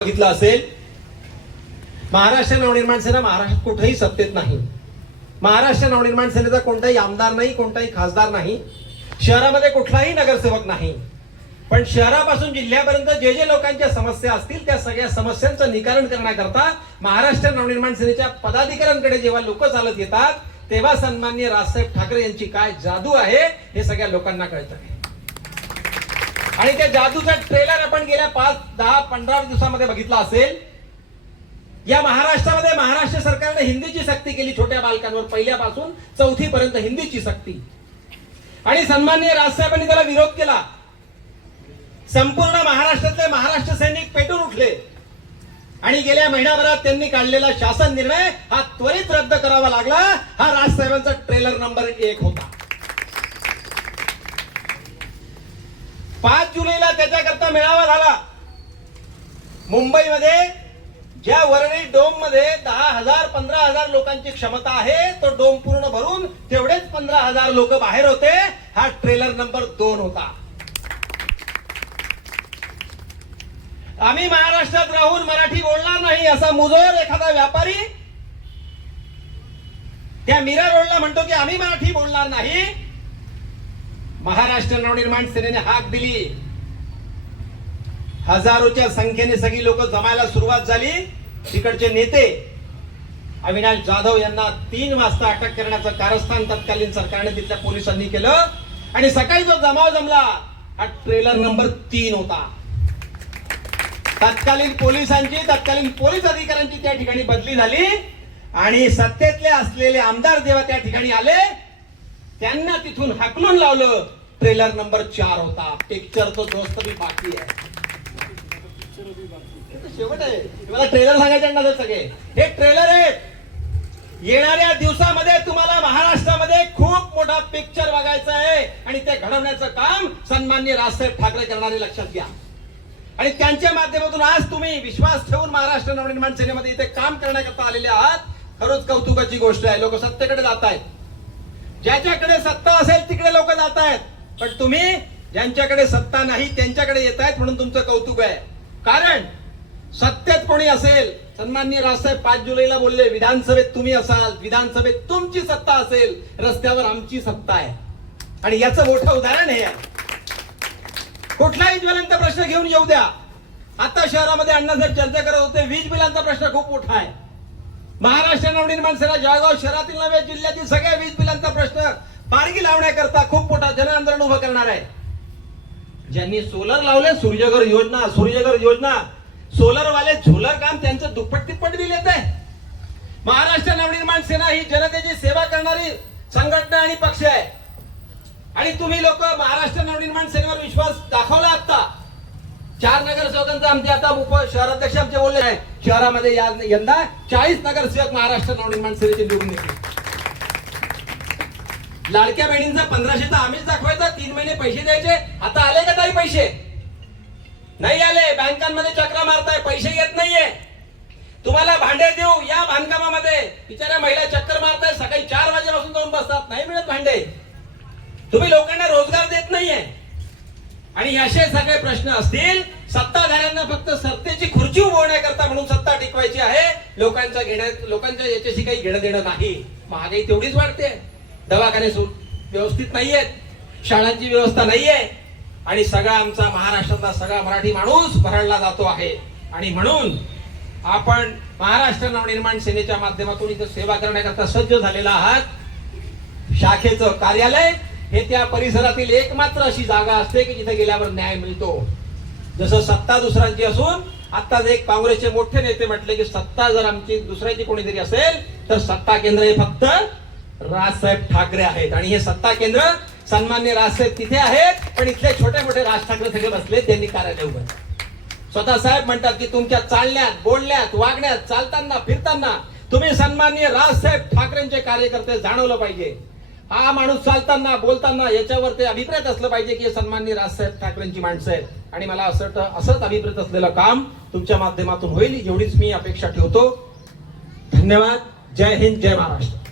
बघितलं असेल महाराष्ट्र नवनिर्माण सेना महाराष्ट्रात कुठेही सत्तेत नाही. महाराष्ट्र नवनिर्माण सेनेचा कोणताही आमदार नाही कोणताही खासदार नाही. शहरामध्ये कुठलाही नगरसेवक नाही. पण शहरापासून जिल्ह्यापर्यंत जे जे लोकांच्या समस्या असतील त्या सगळ्या समस्यांचं निकालन करण्याकरता महाराष्ट्र नवनिर्माण सेनेच्या पदाधिकाऱ्यांकडे जेव्हा लोक चालत येतात तेव्हा सन्मान्य राजसाहेब ठाकरे यांची काय जादू आहे हे सगळ्या लोकांना कळतं. आणि त्या जादूचा ट्रेलर आपण गेल्या पाच दहा पंधरा दिवसामध्ये बघितला असेल. या महाराष्ट्रामध्ये महाराष्ट्र सरकारने हिंदीची सक्ती केली छोट्या बालकांवर पहिल्यापासून चौथी पर्यंत हिंदीची सक्ती. आणि सन्माननीय राजसाहेबांनी त्याला विरोध केला. संपूर्ण महाराष्ट्रातले महाराष्ट्र सैनिक पेटून उठले. आणि गेल्या महिन्याभरात त्यांनी काढलेला शासन निर्णय हा त्वरित रद्द करावा लागला. हा राजसाहेबांचा ट्रेलर नंबर एक होता. जुलैला त्याच्याकरता मेळावा झाला. मुंबईमध्ये ज्या वरळी डोममध्ये दहा हजार पंधरा हजार लोकांची क्षमता आहे तो डोम पूर्ण भरून तेवढेच पंधरा हजार लोक बाहेर होते. हा ट्रेलर नंबर दोन होता. आम्ही महाराष्ट्रात राहून मराठी बोलणार नाही असा मुजोर एखादा व्यापारी त्या मीरा रोडला म्हणतो की आम्ही मराठी बोलणार नाही. महाराष्ट्र नवनिर्माण सेनेने हाक दिली. हजारोच्या संख्येने सगळी लोक जमायला सुरुवात झाली. तिकडचे नेते अविनाश जाधव यांना तीन वाजता अटक करण्याचं कारस्थान तत्कालीन सरकारने तिथल्या पोलिसांनी केलं. आणि सकाळी जो जमाव जमला हा ट्रेलर नंबर तीन होता. तत्कालीन पोलिसांची तत्कालीन पोलीस अधिकाऱ्यांची त्या ठिकाणी बदली झाली. आणि सत्तेतले असलेले आमदार जेव्हा त्या ठिकाणी आले त्यांना तिथून हाकलून लावलं. ट्रेलर नंबर चार होता. पिक्चर तो दोस्त भी बाकी आहे शेवट आहे मला ट्रेलर सांगायचे ना सगळे. हे ट्रेलर आहे येणाऱ्या दिवसामध्ये तुम्हाला महाराष्ट्रामध्ये खूप मोठा पिक्चर बघायचा आहे. आणि ते घडवण्याचं काम सन्मान्य राजसाहेब ठाकरे करणारे लक्षात घ्या. आणि त्यांच्या माध्यमातून आज तुम्ही विश्वास ठेवून महाराष्ट्र नवनिर्माण सेनेमध्ये इथे काम करण्याकरता आलेले आहात. खरंच कौतुकाची गोष्ट आहे. लोक सत्तेकडे जात आहेत ज्याच्याकडे सत्ता असेल तिकडे लोक जात आहेत पण तुम्ही ज्यांच्याकडे सत्ता नाही त्यांच्याकडे येत आहेत म्हणून तुमचं कौतुक आहे. कारण सत्तेत कोणी असेल सन्माननीय राजसाहेब पाच जुलैला बोलले विधानसभेत तुम्ही असाल विधानसभेत तुमची सत्ता असेल रस्त्यावर आमची सत्ता आहे. आणि याचं मोठं उदाहरण हे आहे. कुठलाही ज्वलंत प्रश्न घेऊन येऊ द्या. आता शहरामध्ये अण्णासाहेब चर्चा करत होते वीज बिलांचा प्रश्न खूप मोठा आहे. महाराष्ट्र नवनिर्माण सेना जळगाव शहरातील नव्या जिल्ह्यातील सगळ्या वीज बिलांचा प्रश्न मार्गी लावण्याकरता खूप जन आंदोलन उभं करणार आहे. ज्यांनी सोलर लावले सूर्यघर योजना सूर्यघर योजना. सोलर वाले झोलर काम त्यांचं दुप्पट तिप्पट बिल येत आहे. महाराष्ट्र नवनिर्माण सेना ही जनतेची सेवा करणारी संघटना आणि पक्ष आहे. आणि तुम्ही लोक महाराष्ट्र नवनिर्माण सेनेवर विश्वास दाखवला आता चार नगरसेवकांचं आमचे आता उप शहराध्यक्ष आमचे बोलले आहे. शहरामध्ये यंदा चाळीस नगरसेवक महाराष्ट्र नवनिर्माण सेनेचे निवडून येतील. लाडक्या बहिणींचा पंधराशेचा आम्हीच दाखवायचा तीन महिने पैसे द्यायचे. आता आले का ताई पैसे? नाही आले. बँकांमध्ये चक्रा मारताय. पैसे येत नाहीये. तुम्हाला भांडे देऊ या बांधकामामध्ये. बिचाऱ्या महिला चक्कर मारताय. सकाळी चार वाजेपासून जाऊन बसतात. नाही मिळत भांडे. तुम्ही लोकांना रोजगार देत नाहीये. आणि असे सगळे प्रश्न असतील. सत्ताधाऱ्यांना फक्त सत्तेची खुर्ची उभवण्याकरता म्हणून सत्ता टिकवायची आहे. लोकांच्या घेण्यात लोकांच्या याच्याशी काही घेणं देणं नाही. महागाई तेवढीच वाढते. दवाखाने व्यवस्थित व्यवस्थित आहेत शाळांची व्यवस्था नाहीये. आणि सगळा आमचा महाराष्ट्रातला सगळा मराठी माणूस भरडला जातो आहे. आणि म्हणून आपण महाराष्ट्र नवनिर्माण सेनेच्या माध्यमातून इथं सेवा करण्याकरता सज्ज झालेला आहात. शाखेचं कार्यालय हे त्या परिसरातील एकमात्र अशी जागा असते की जिथे गेल्यावर न्याय मिळतो. जसं सत्ता दुसऱ्यांची असून आत्ताच एक काँग्रेसचे मोठे नेते म्हटले की सत्ता जर आमची दुसऱ्याची कोणीतरी असेल तर सत्ता केंद्र हे फक्त राजसाहेब ठाकरे आहेत. आणि हे सत्ता केंद्र सन्मान्य राजसाहेब तिथे आहेत पण इथले छोटे मोठे राज ठाकरे सगळे बसले त्यांनी कार्यालय उभारले स्वतः साहेब म्हणतात की तुमच्या चालण्यात बोलण्यात वागण्यात चालताना फिरताना तुम्ही सन्मान्य राजसाहेब ठाकरेंचे कार्यकर्ते जाणवलं पाहिजे. हा माणूस चालताना बोलताना याच्यावर ते अभिप्रेत असलं पाहिजे की हे सन्माननीय राजसाहेब ठाकरेंची माणसं आहेत. आणि मला असं वाटतं, असंच अभिप्रेत असलेलं काम तुमच्या माध्यमातून होईल एवढीच मी अपेक्षा ठेवतो. धन्यवाद. जय हिंद जय महाराष्ट्र.